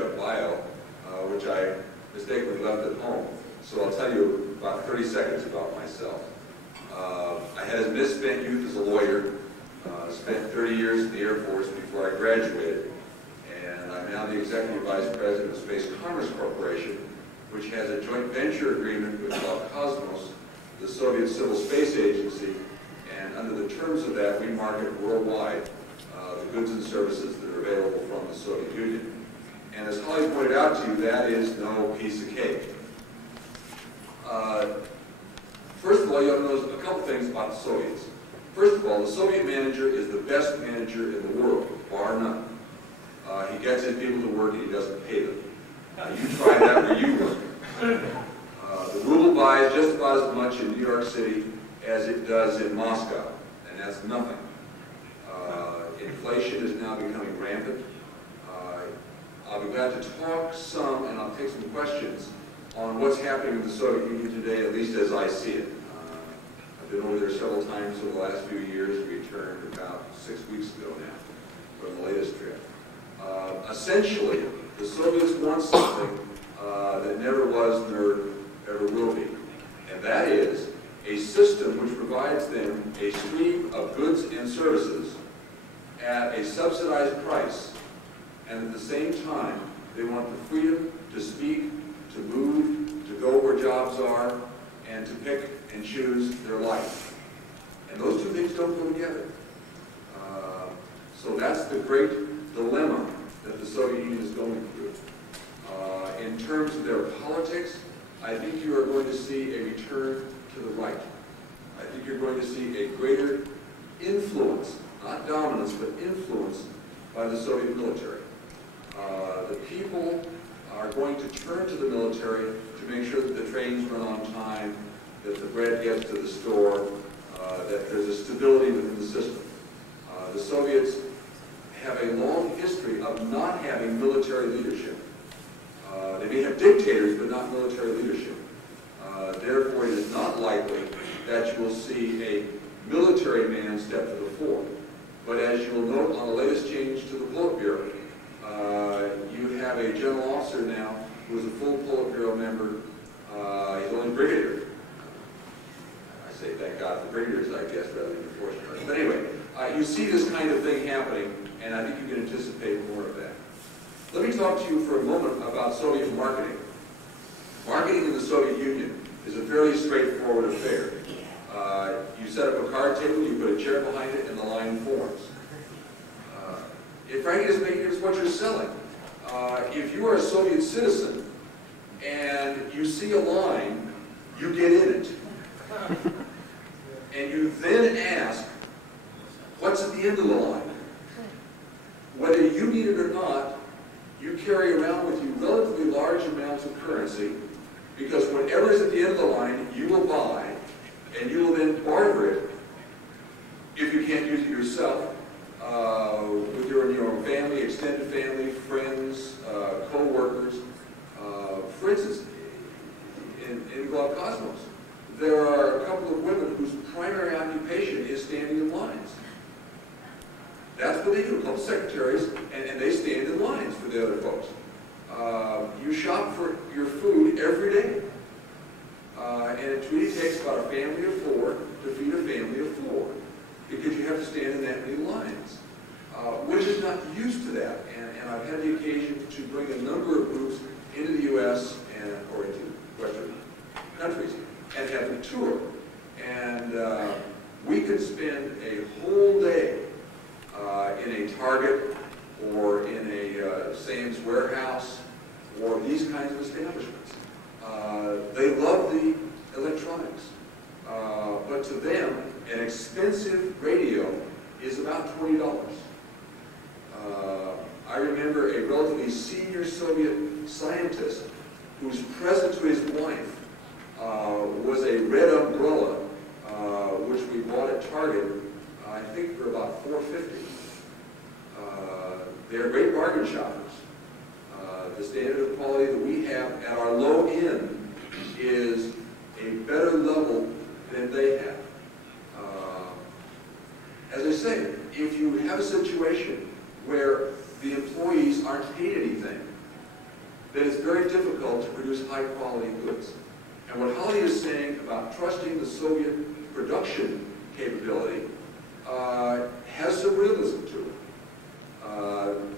bio, which I mistakenly left at home. So I'll tell you about 30 seconds about myself. I had a misspent youth as a lawyer, spent 30 years in the Air Force before I graduated, and I'm now the Executive Vice President of Space Commerce Corporation, which has a joint venture agreement with GlavCosmos, the Soviet Civil Space Agency, and under the terms of that, we market worldwide the goods and services that are available from the Soviet Union. And as Holly pointed out to you, that is no piece of cake. First of all, you have to know a couple things about the Soviets. First of all, the Soviet manager is the best manager in the world, bar none. He gets his people to work and he doesn't pay them. You try that where you work. The ruble buys just about as much in New York City as it does in Moscow, and that's nothing. Inflation is now becoming rampant. I'll be glad to talk some, and I'll take some questions on what's happening in the Soviet Union today, at least as I see it. I've been over there several times over the last few years. We returned about 6 weeks ago now from the latest trip. Essentially, the Soviets want something that never was nor ever will be, and that is a system which provides them a stream of goods and services at a subsidized price, and at the same time, they want the freedom to speak, to move, to go where jobs are, and to pick and choose their life. And those two things don't go together. So that's the great dilemma that the Soviet Union is going through. In terms of their politics, I think you are going to see a return to the right. I think you're going to see a greater influence, not dominance, but influence by the Soviet military. The people are going to turn to the military to make sure that the trains run on time, that the bread gets to the store, that there's a stability within the system. The Soviets have a long history of not having military leadership. They may have dictators, but not military leadership. Therefore, it is not likely that you will see a military man step to the fore. But as you will note on the latest change to the Politburo, you have a general officer now who is a full Politburo member. He's only brigadier. I say thank God for brigadiers, I guess, rather than enforcement. But anyway, you see this kind of thing happening, and I think you can anticipate more of that. Let me talk to you for a moment about Soviet marketing. Marketing in the Soviet Union is a fairly straightforward affair. You set up a card table, you put a chair behind it, and the line forms. It frankly doesn't make any difference what you're selling. If you are a Soviet citizen and you see a line, you get in it. And you then ask, what's at the end of the line? Whether you need it or not, you carry around with you relatively large amounts of currency, because whatever is at the end of the line, you will buy, and you will then barter it, if you can't use it yourself, with your own family, extended family, friends, co-workers. For instance, in GlavCosmos, there are a couple of women whose primary occupation is standing in lines. That's what they do, called secretaries, and they stand in lines for the other folks. You shop for your food every day. And it really takes about a family of 4 to feed a family of 4, because you have to stand in that many lines. Which is not used to that, and I've had the occasion to bring a number of groups into the U.S. or into Western countries and have them tour. And we could spend a whole day in a Target or in a Sam's Warehouse or these kinds of establishments. They love the electronics, but to them, an expensive radio is about $20. I remember a relatively senior Soviet scientist whose present to his wife was a red umbrella, which we bought at Target, I think for about $4.50. They're great bargain shoppers. The standard of quality that we have at our low end is a better level than they have. As I say, if you have a situation where the employees aren't paid anything, difficult to produce high-quality goods. And what Holly is saying about trusting the Soviet production capability has some realism to it.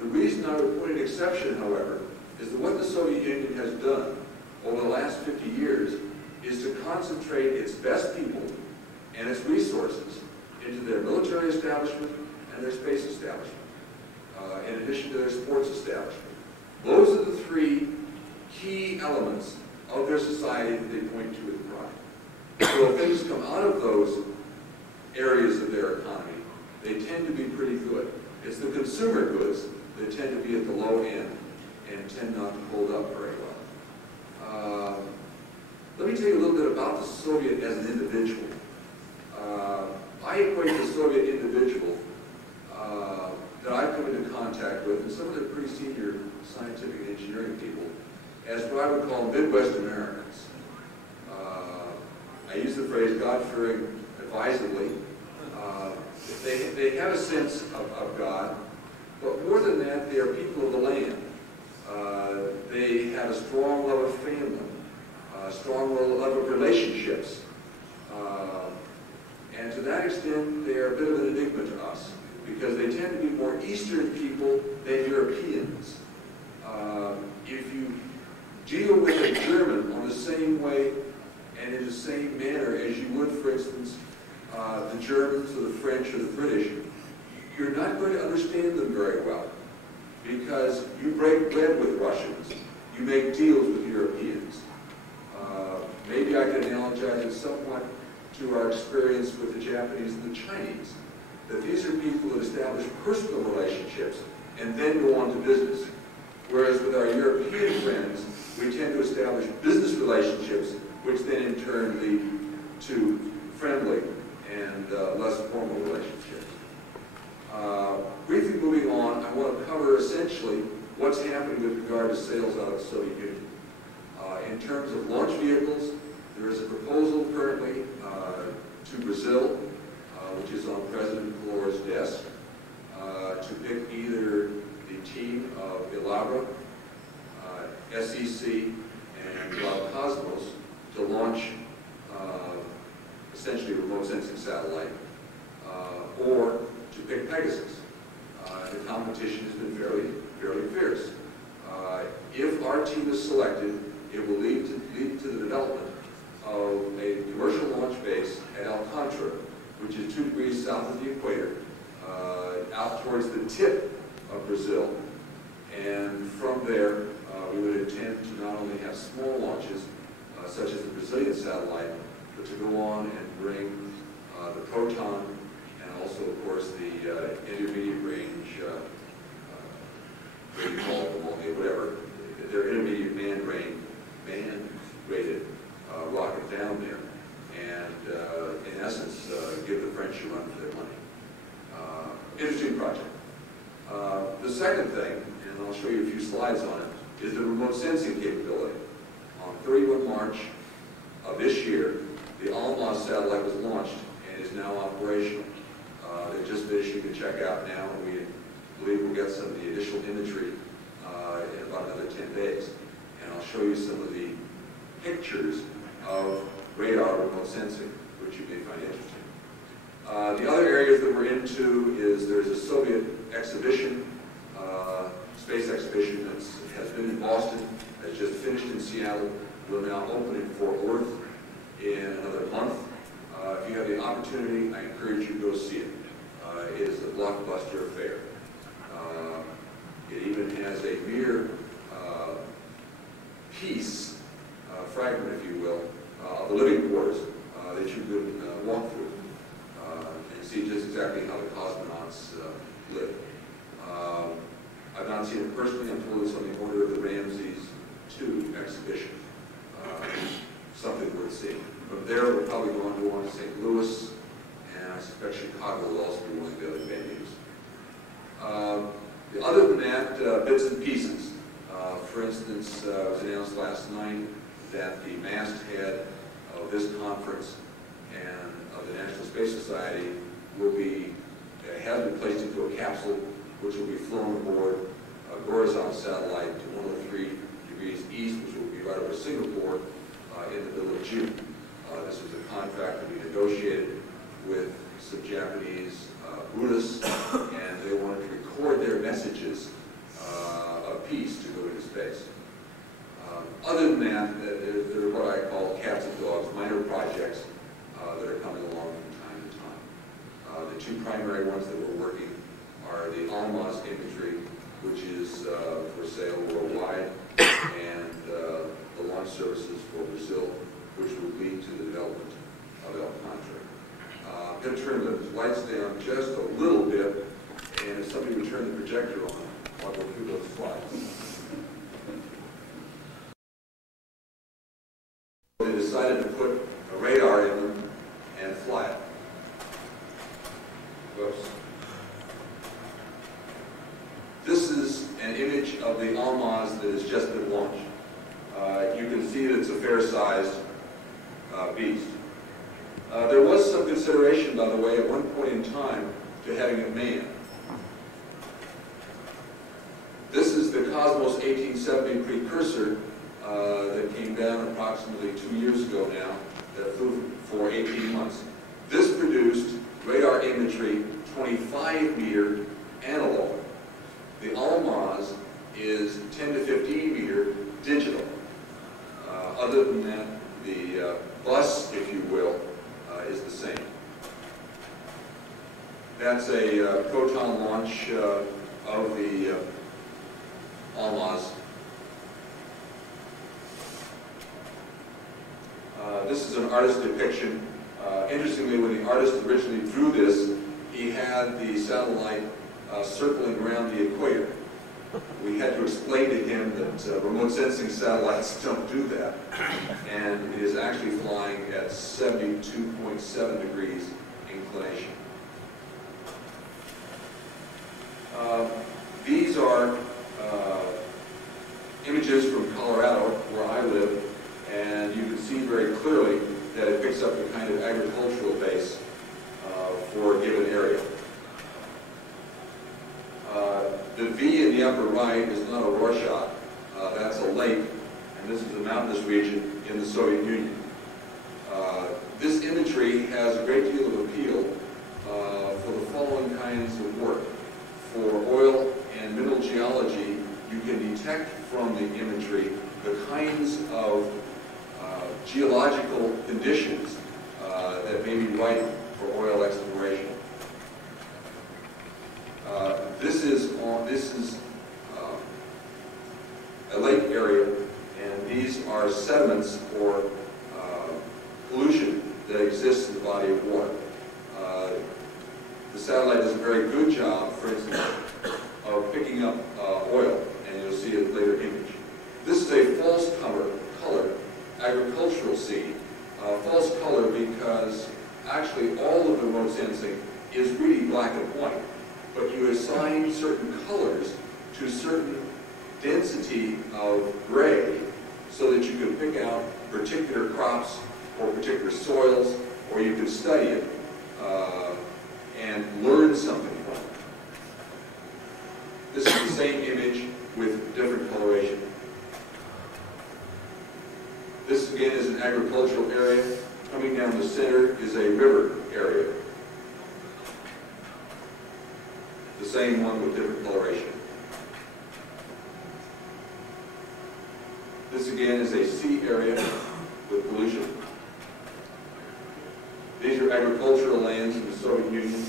The reason I would put an exception, however, is that what the Soviet Union has done over the last 50 years is to concentrate its best people and its resources into their military establishment and their space establishment, in addition to their sports establishment. Those are the three key elements of their society that they point to with pride. So if things come out of those areas of their economy, they tend to be pretty good. It's the consumer goods that tend to be at the low end and tend not to hold up very well. Let me tell you a little bit about the Soviet as an individual. I equate the Soviet individual that I've come into contact with, and some of the pretty senior scientific and engineering people, as what I would call Midwest Americans. I use the phrase God-fearing advisedly. They have a sense of God, but more than that, they are people of the land. They have a strong love of family, a strong love of relationships. And to that extent, they are a bit of an enigma to us, because they tend to be more Eastern people than Europeans. If you deal with a German on the same way and in the same manner as you would, for instance, the Germans or the French or the British, you're not going to understand them very well, because you break bread with Russians, you make deals with Europeans. Maybe I can analogize it somewhat to our experience with the Japanese and the Chinese, that these are people that establish personal relationships and then go on to business. Whereas with our European friends, we tend to establish business relationships, which then in turn lead to friendly and less formal relationships. Briefly moving on, I want to cover essentially what's happening with regard to sales out of the Soviet Union. In terms of launch vehicles, there is a proposal currently to Brazil, which is on President Flores' desk, to pick either the team of ILABRA, SEC, and GlavCosmos to launch essentially a remote sensing satellite, or to pick Pegasus. The competition has been fairly fierce. If our team is selected, it will lead to the development of a commercial launch base at Alcantara, which is 2 degrees south of the equator, out towards the tip of Brazil. And from there, we would intend to not only have small launches, such as the Brazilian satellite, but to go on and bring the Proton and also, of course, the intermediate range, what do you call them, whatever, their intermediate man-rated rocket down there, and in essence, give the French a run for their money. Interesting project. The second thing, and I'll show you a few slides on it, is the remote sensing capability. On 31 March of this year, the Almaz satellite was launched and is now operational. They're just finishing the checkout now, and we believe we'll get some of the initial imagery in about another 10 days. And I'll show you some of the pictures of radar remote sensing, which you may find interesting. The other areas that we're into is there's a Soviet exhibition, space exhibition that has been in Boston, has just finished in Seattle, will now open in Fort Worth in another month. If you have the opportunity, I encourage you to go see it. It is a blockbuster affair. It even has a mere piece, fragment if you will, of the living quarters that you could walk through and see just exactly how the cosmonauts live. I've not seen it personally. I'm told it's on the order of the Ramses II exhibition. Something worth seeing. From there, we'll probably go on to St. Louis, and I suspect Chicago will also be one of the other venues. Other than that, bits and pieces. For instance, it was announced last night that the masthead of this conference and of the National Space Society has been placed into a capsule which will be flown aboard a horizontal satellite to 103 degrees east, which will be for Singapore in the middle of June. This was a contract that we negotiated with some Japanese Buddhists, and they wanted to record their messages of peace to go into space. Other than that, there are what I call cats and dogs, minor projects that are coming along from time to time. The two primary ones that we're working are the Almaz imagery, which is for sale worldwide, and the launch services for Brazil, which will lead to the development of El Contra. I'm going to turn the lights down just a little bit, and if somebody would turn the projector on, I'll go through those slides. They decided to put a radar in them and fly it. Whoops. This is an image of the Almaz that has just been launched. You can see that it's a fair-sized beast. There was some consideration, by the way, at one point in time, to having it manned. This is the Cosmos 1870 precursor that came down approximately 2 years ago now, that flew for 18 months. This produced radar imagery 25-meter analog. The Almaz is 10 to 15 meter digital. Other than that, the bus, if you will, is the same. That's a proton launch of the Almaz. This is an artist's depiction. Interestingly, when the artist originally drew this, he had the satellite circling around the equator. We had to explain to him that remote sensing satellites don't do that, and it is actually flying at 72.7 degrees inclination. These are images from Colorado, where I live, and you can see very clearly that it picks up the kind of agricultural base for a given area. The V in the upper right is not a Rorschach, that's a lake, and this is a mountainous region in the Soviet Union. This imagery has a great deal of appeal for the following kinds of work. For oil and mineral geology, you can detect from the imagery the kinds of geological conditions that may be ripe for oil exploration. This is a lake area, and these are sediments or pollution that exists in the body of water. The satellite does a very good job, for instance, of picking up oil, and you'll see it later image. This is a false color agricultural seed. False color because actually all of the remote sensing is really black and white, but you assign certain colors to certain density of gray so that you can pick out particular crops or particular soils, or you can study it and learn something from it. This is the same image with different coloration. This again is an agricultural area. Coming down the center is a river area. The same one with different coloration. This again is a sea area with pollution. These are agricultural lands in the Soviet Union.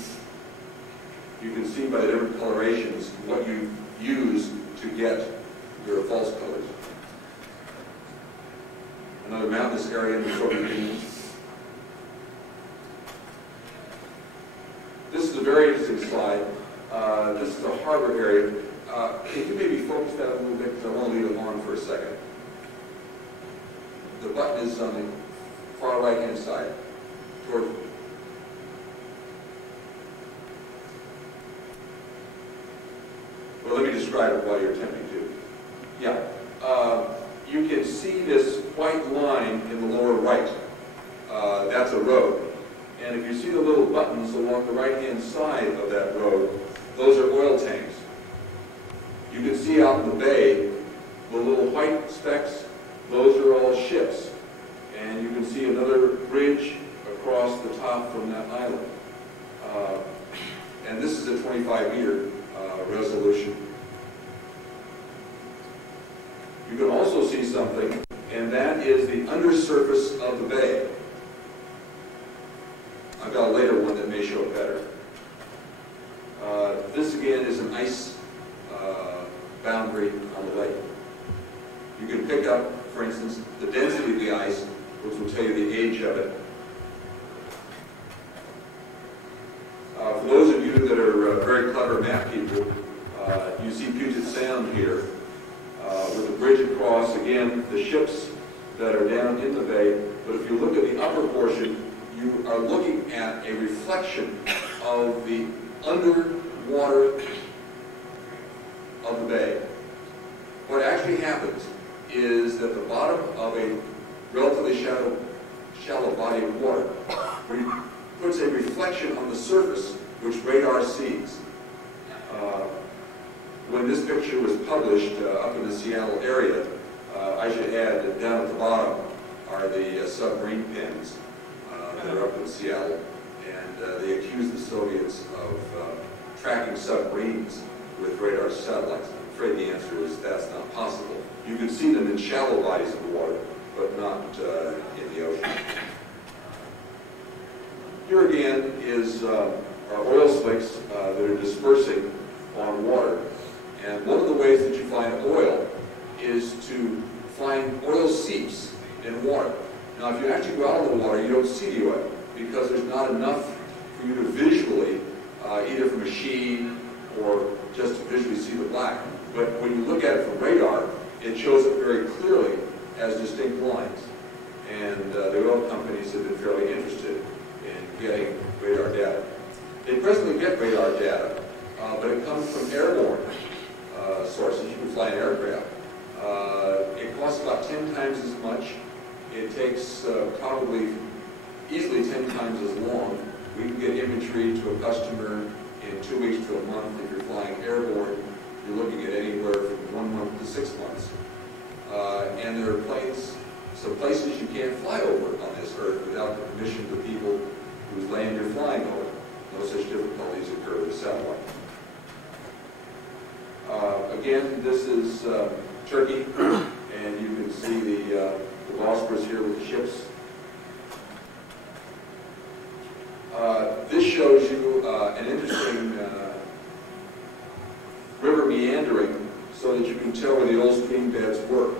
You can see by the different colorations what you use to get your false colors. Another mountainous area in the Soviet Union. This is a very interesting slide. This is a harbor area. Can you maybe focus that a little bit, because I want to leave it on for a second. The button is on the far right-hand side, toward. Well, let me describe it while you're attempting to. Yeah. You can see this white line in the lower right. That's a road. And if you see the little buttons along the right-hand side of that road, those are oil tanks. You can see out in the bay the little white specks Those are all ships. And you can see another bridge across the top from that island. And this is a 25-meter resolution. You can also see something, and that is the undersurface of the bay. I've got a later one that may show it better. This again is an ice boundary on the lake. You can pick up, for instance, the density of the ice, which will tell you the age of it. For those of you that are very clever map people, you see Puget Sound here with the bridge across. Again, the ships that are down in the bay. But if you look at the upper portion, you are looking at a reflection of the underwater of the bay. What actually happens is that the bottom of a relatively shallow body of water puts a reflection on the surface which radar sees. When this picture was published up in the Seattle area, I should add that down at the bottom are the submarine pins that are up in Seattle, and they accuse the Soviets of tracking submarines with radar satellites. I'm afraid the answer is that's not possible. You can see them in shallow bodies of water, but not in the ocean. Here again is our oil slicks that are dispersing on water. And one of the ways that you find oil is to find oil seeps in water. Now, if you actually go out on the water, you don't see the oil because there's not enough for you to visually, either from a machine or just to visually see the black. But when you look at it from radar, it shows it very clearly as distinct lines. And the oil companies have been fairly interested in getting radar data. They presently get radar data, but it comes from airborne sources. You can fly an aircraft. It costs about 10 times as much. It takes probably easily 10 times as long. We can get imagery to a customer in 2 weeks to a month. If you're flying airborne, you're looking at anywhere from 1 month to 6 months. And there are some places you can't fly over on this earth without the permission of the people whose land you're flying over. No such difficulties occur with a satellite. Again, this is Turkey, and you can see the Bosphorus here with the ships. This shows you an interesting river meandering so that you can tell where the old stream beds were.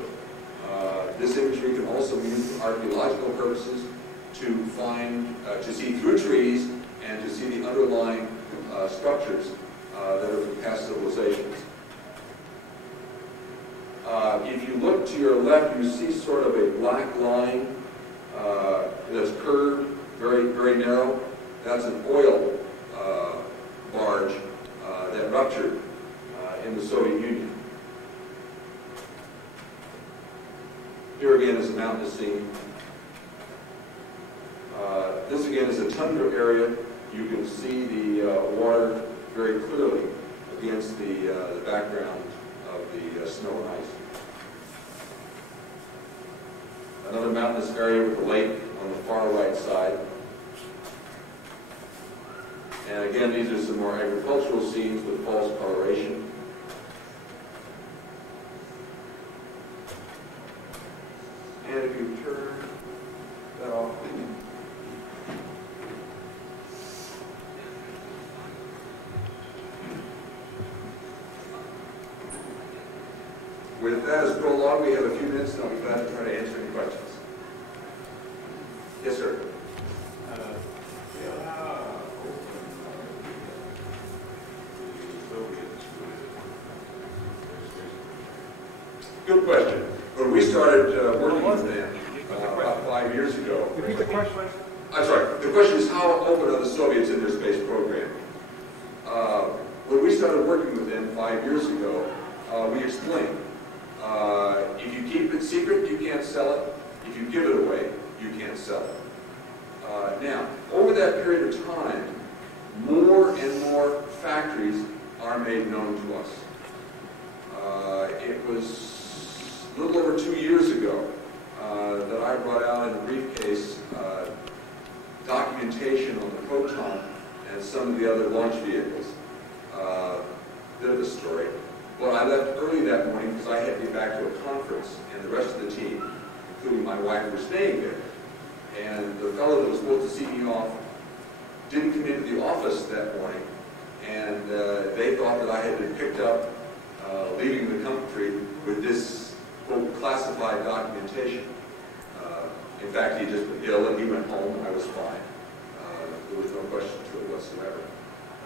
This imagery can also be used for archaeological purposes to find, to see through trees and to see the underlying structures that are from past civilizations. If you look to your left, you see sort of a black line that's curved, very, very narrow. That's an oil barge that ruptured in the Soviet Union. Here again is a mountainous scene. This again is a tundra area. You can see the water very clearly against the background of the snow and ice. Another mountainous area with a lake on the far right side. And again, these are some more agricultural scenes with false coloration. And if you turn that off. With that as prologue, we have a few minutes, and I'll be glad to try to answer any questions. Yes, sir. Good question. When we started working with them about 5 years ago. Repeat the question. I'm sorry. The question is, how open are the Soviets in their space program? When we started working with them 5 years ago, we explained, if you keep it secret, you can't sell it. If you give it away, you can't sell it. Now, over that period of time, more and more factories are made known to us. It was a little over 2 years ago that I brought out in a briefcase documentation on the Proton and some of the other launch vehicles. Bit of a story. Well, I left early that morning because I had to get back to a conference, and the rest of the team, including my wife, were staying there. And the fellow that was supposed to see me off didn't come into the office that morning, and they thought that I had been picked up leaving the country with this, quote, classified documentation. In fact, he just was ill and he went home and I was fine. There was no question to it whatsoever.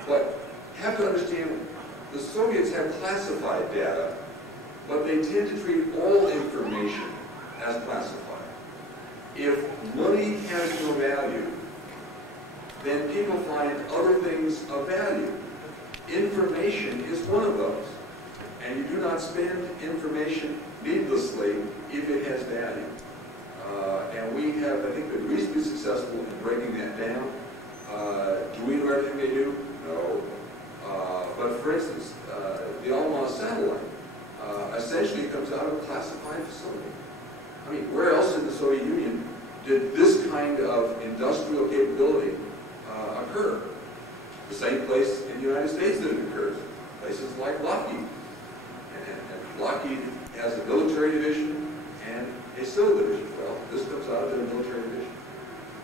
But you have to understand, the Soviets have classified data, but they tend to treat all information as classified. If money has no value, then people find other things of value. Information is one of those. And you do not spend information needlessly if it has value. And we have, I think, been reasonably successful in breaking that down. Do we know everything they do? No. But for instance, the Almaz satellite essentially comes out of a classified facility. I mean, where else in the Soviet Union did this kind of industrial capability occur? The same place in the United States that it occurs, places like Lockheed. And Lockheed has a military division and a civil division. Well, this comes out of their military division.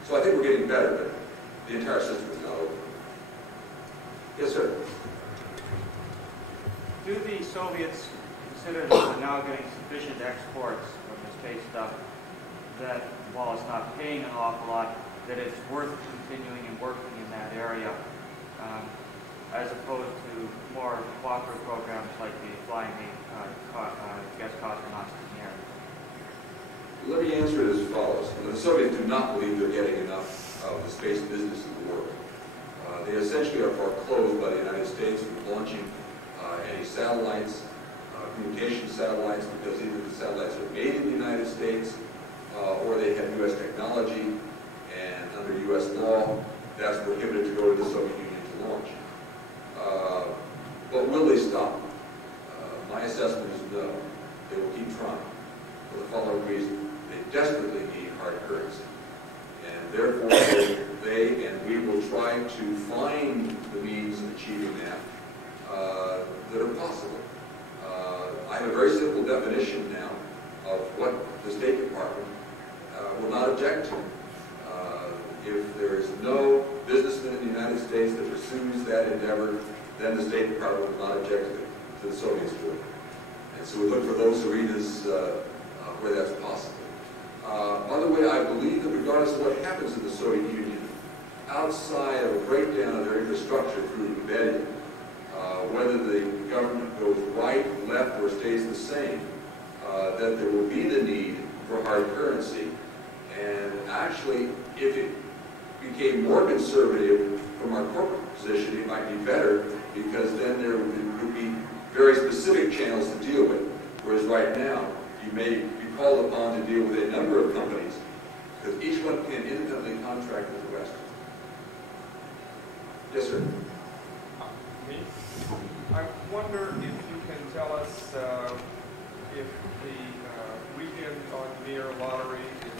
So I think we're getting better, but the entire system is not over. Yes, sir? Do the Soviets consider that they're now getting sufficient exports of the space stuff that, while it's not paying an awful lot, that it's worth continuing and working in that area, as opposed to more cooperative programs like the flying the guest cosmonauts in the air? Let me answer it as follows. The Soviets do not believe they're getting enough of the space business in the world. They essentially are foreclosed by the United States from launching any satellites, communication satellites, because either the satellites are made in the United States or they have U.S. technology, and under U.S. law, that's prohibited to go to the Soviet Union to launch. But will they stop? My assessment is no. They will keep trying for the following reason. They desperately need hard currency. And therefore, they and we will try to find the means of achieving that that are possible. I have a very simple definition now of what the State Department will not object to. If there is no businessman in the United States that pursues that endeavor, then the State Department will not object to the Soviets doing it. And so we look for those arenas where that's possible. By the way, I believe that regardless of what happens in the Soviet Union, outside of a breakdown of their infrastructure through rebellion, whether the government goes right, left, or stays the same, that there will be the need for hard currency. And actually, if it became more conservative from our corporate position, it might be better, because then there would be very specific channels to deal with. Whereas right now, you may be called upon to deal with a number of companies, because each one can independently contract with the West. Yes, sir? Me? I wonder if you can tell us if the weekend on near lottery is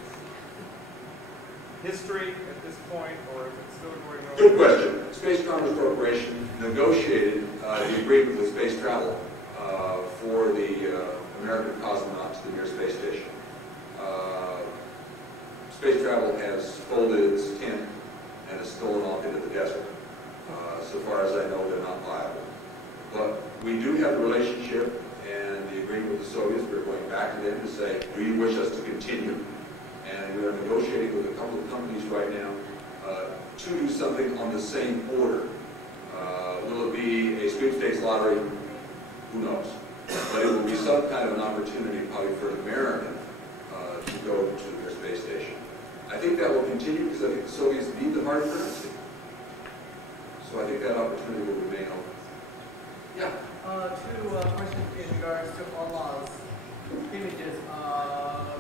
history at this point, or if it's still going on? Good question. Space Commerce Corporation negotiated the agreement with space travel for the American cosmonauts to the Mir Space Station. Space travel has folded its tent and has stolen off into the desert. So far as I know, they're not viable. But we do have a relationship and the agreement with the Soviets. We're going back to them to say, do you wish us to continue? And we are negotiating with a couple of companies right now to do something on the same order. Will it be a sweepstakes lottery? Who knows? But it will be some kind of an opportunity probably for an American to go to their space station. I think that will continue because I think the Soviets need the hard currency. So I think that opportunity will remain open. Yeah? Two questions in regards to Allah's images.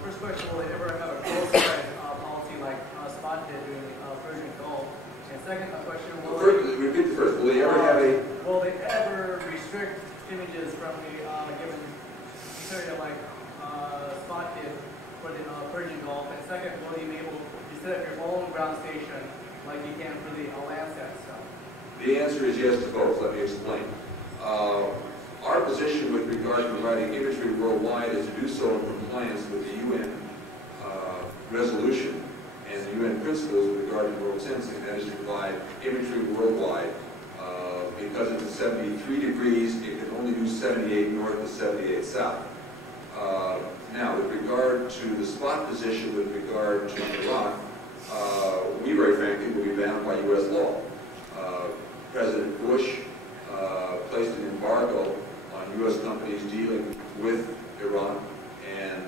First question, will they ever have a close-side policy like Spot did during Persian Gulf? And second question, repeat the first. Will they ever have a... Will they ever restrict images from the given area like the Persian Gulf? And second, will you be able to set up your own ground station like you can for the Landsat stuff? The answer is yes to both. Let me explain. Our position with regard to providing imagery worldwide is to do so in compliance with the UN resolution and the UN principles with regard to world sensing. That is to provide imagery worldwide. Because it's 73 degrees, it can only do 78 north to 78 south. Now, with regard to the spot position with regard to Iraq, we very frankly will be bound by U.S. law. President Bush placed an embargo on U.S. companies dealing with Iran, and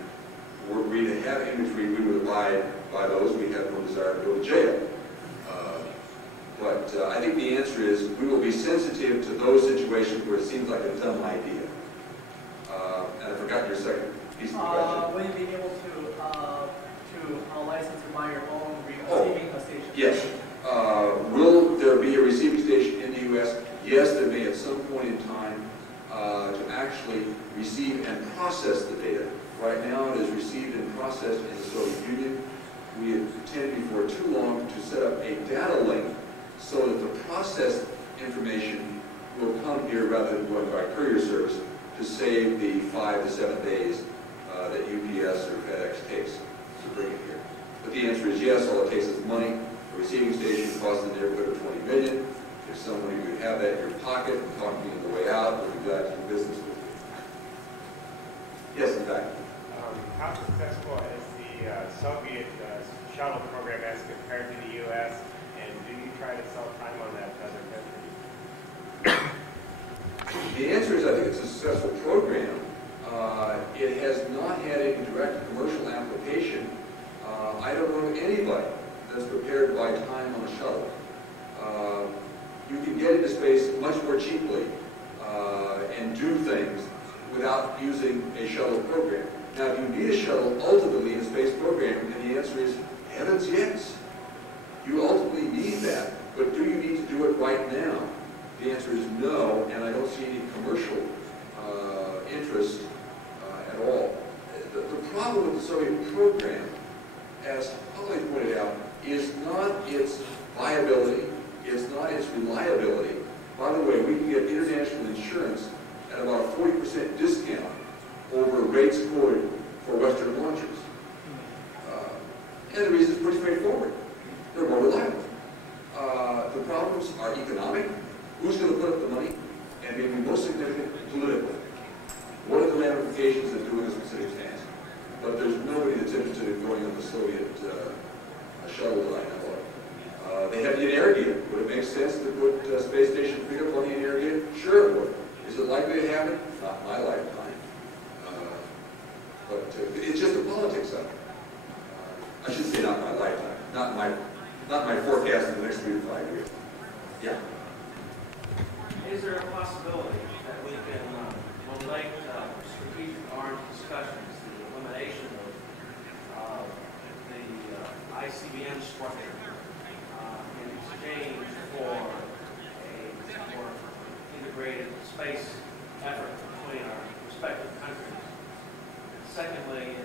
were we to have imagery, we would abide by those. We have no desire to go to jail. But I think the answer is we will be sensitive to those situations where it seems like a dumb idea. And I forgot your second piece of the question. Will you be able to license or buy your own receiving station? Yes. Will there be a receiving station in the U.S.? Yes, there may at some point in time to actually receive and process the data. Right now it is received and processed in the Soviet Union. We intend before too long to set up a data link so that the processed information will come here rather than going by courier service to save the 5 to 7 days that UPS or FedEx takes to bring it here. But the answer is yes, all it takes is money. A receiving station costs in the neighborhood of $20 million. If someone of you have that in your pocket and talk to me on the way out, we'll be glad to do business with you. Yes, in fact. How successful is the Soviet shuttle program as compared to the U.S., and do you try to sell time on that to other countries? The answer is I think it's a successful program. It has not had any direct commercial application. I don't know of anybody that's prepared to buy time on a shuttle. You can get into space much more cheaply and do things without using a shuttle program. Now, if you need a shuttle ultimately in a space program, and the answer is heavens yes. You ultimately need that, but do you need to do it right now? The answer is no, and I don't see any commercial interest at all. The problem with the Soviet program, as Holly pointed out, is not its viability, it's not its reliability. By the way, we can get international insurance at about a 40% discount over rates quoted for Western launchers. And the reason is pretty straightforward. They're more reliable. The problems are economic. Who's going to put up the money? And maybe most significant, political. What are the ramifications of doing a specific task? But there's nobody that's interested in going on the Soviet shuttle that I know of. They have the Energia. Would it make sense to put Space Station Freedom on the Energia? Sure it would. Is it likely to happen? Not in my lifetime. But it's just the politics of it. I should say not in my lifetime. Not my forecast in the next 3 to 5 years. Yeah. Is there a possibility that we can relate strategic arms discussions, the elimination of the ICBM structure in exchange for a more integrated space effort between our respective countries? And secondly,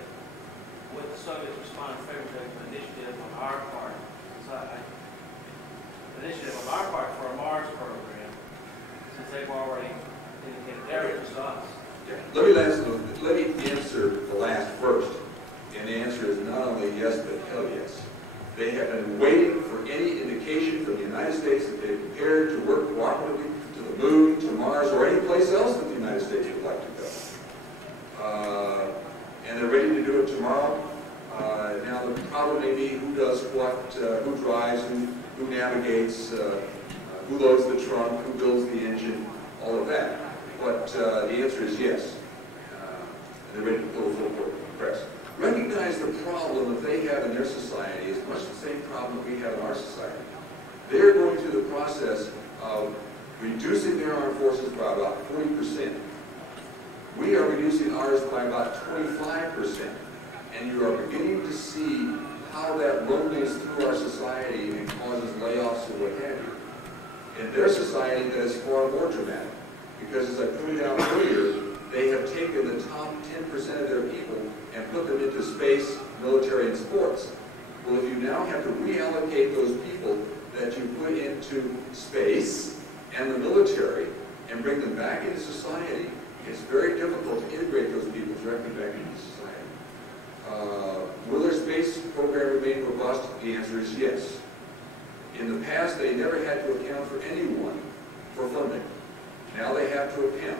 would the Soviets respond favorably to an initiative on our part? Initiative on our part for a Mars program, since they've already indicated their interest to us. Yeah. Let me answer the last first. And the answer is not only yes, but hell yes. They have been waiting for any indication from the United States that they're prepared to work cooperatively to the moon, to Mars, or any place else that the United States would like to go. And they're ready to do it tomorrow. Now the problem may be who does what, who drives, who navigates, who loads the trunk, who builds the engine, all of that. But the answer is yes. And they're ready to pull full press. Recognize the problem that they have in their society is much the same problem that we have in our society. They're going through the process of reducing their armed forces by about 40%. We are reducing ours by about 25%. And you are beginning to see how that rumbles through our society and causes layoffs or what have you. In their society, that is far more dramatic. Because as I pointed out earlier, they have taken the top 10% of their people and put them into space, military, and sports. Well, if you now have to reallocate those people that you put into space and the military and bring them back into society, it's very difficult to integrate those people directly back into society. Will their space program remain robust? The answer is yes. In the past, they never had to account for anyone for funding. Now they have to account.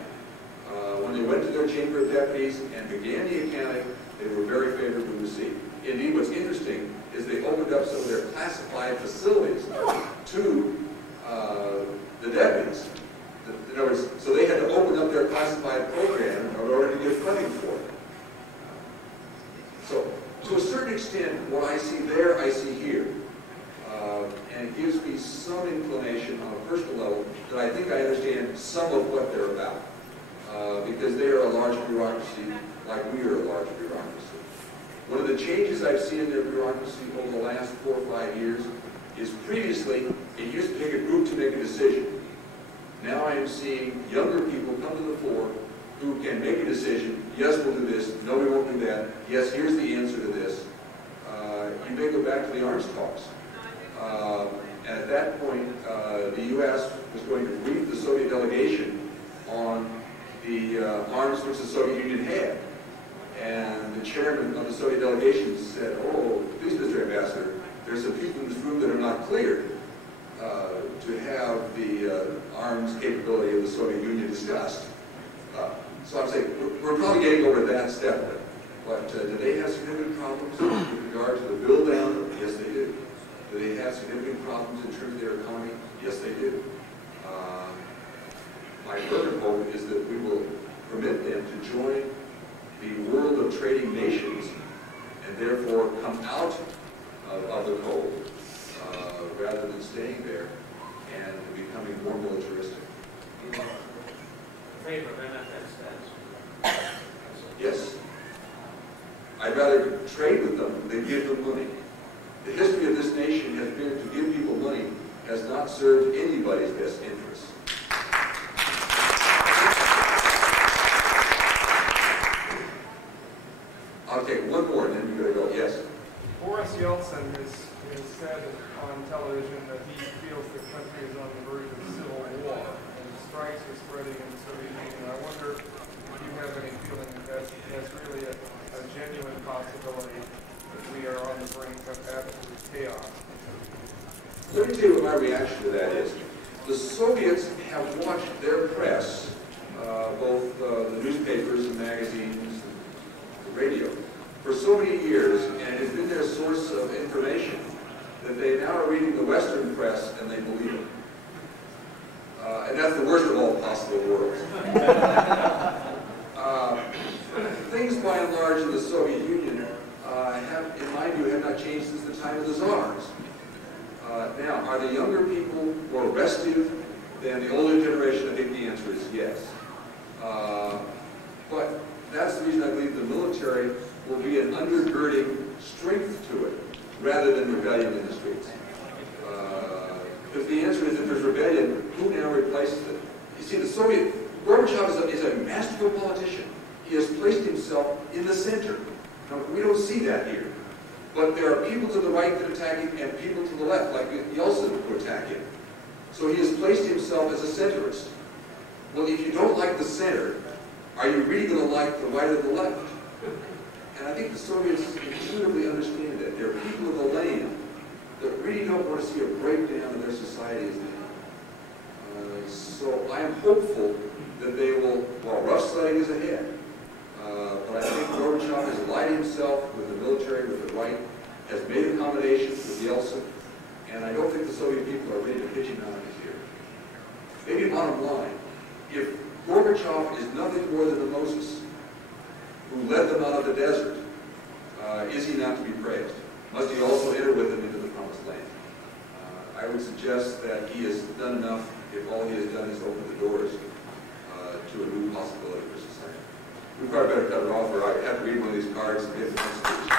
When they went to their Chamber of Deputies and began the accounting, they were very favorably received. Indeed, what's interesting is they opened up some of their classified facilities to the deputies. In other words, so they had to open up their classified program in order to get funding for it. So, to a certain extent, what I see there, I see here. And it gives me some inclination on a personal level that I think I understand some of what they're about. Because they are a large bureaucracy, like we are a large bureaucracy. One of the changes I've seen in their bureaucracy over the last 4 or 5 years is previously, it used to take a group to make a decision. Now I am seeing younger people come to the fore who can make a decision. Yes, we'll do this. No, we won't do that. Yes, here's the answer to this. You may go back to the arms talks. And at that point, the U.S. was going to brief the Soviet delegation on the arms which the Soviet Union had. And the chairman of the Soviet delegation said, "Oh, please, Mr. Ambassador, there's some people in this room that are not cleared to have the arms capability of the Soviet Union discussed." So I'm saying, we're probably getting over that step. But do they have significant problems with regard to the build-down? Yes, they do. Do they have significant problems in terms of their economy? Yes, they do. My further hope is that we will permit them to join the world of trading nations and therefore come out of the cold rather than staying there and becoming more militaristic. Favor of MFN status. Yes. I'd rather trade with them than give them money. The history of this nation has been to give people money has not served anybody's best interests. I'll take one more and then you're going to go. Yes? Boris Yeltsin has said on television that he feels the country is on the verge of civil war and strikes are spreading in the Soviet Union. I wonder if you have any feeling that that's really a genuine possibility that we are on the brink of absolute chaos. Let me tell you what my reaction to that is. The Soviets have watched their press, both the newspapers and magazines and the radio, for so many years, and it has been their source of information that they now are reading the Western press and they believe it. And that's the worst of all possible worlds. Things by and large in the Soviet Union have, in my view, have not changed since the time of the Tsars. Now, are the younger people more restive than the older generation? I think the answer is yes. But that's the reason I believe the military will be an undergirding strength to it, rather than rebellion in the streets. If the answer is that there's rebellion, who now replaces it? You see, Gorbachev is a masterful politician. He has placed himself in the center. Now, we don't see that here. But there are people to the right that attack him and people to the left, like Yeltsin, who attack him. So he has placed himself as a centrist. Well, if you don't like the center, are you really going to like the right or the left? And I think the Soviets intuitively understand that. They're people of the land that really don't want to see a breakdown in their society as they have. So I am hopeful that they will, well, rough sledding is ahead. But I think Gorbachev has allied himself with the military, with the right, has made accommodations with Yeltsin, and I don't think the Soviet people are ready to pitch him out of his ear. Maybe bottom line, if Gorbachev is nothing more than the Moses who led them out of the desert, is he not to be praised? Must he also enter with them into the promised land? I would suggest that he has done enough if all he has done is open the doors to a new possibility for society. We probably better cut it off, or I have to read one of these cards and get the next speech.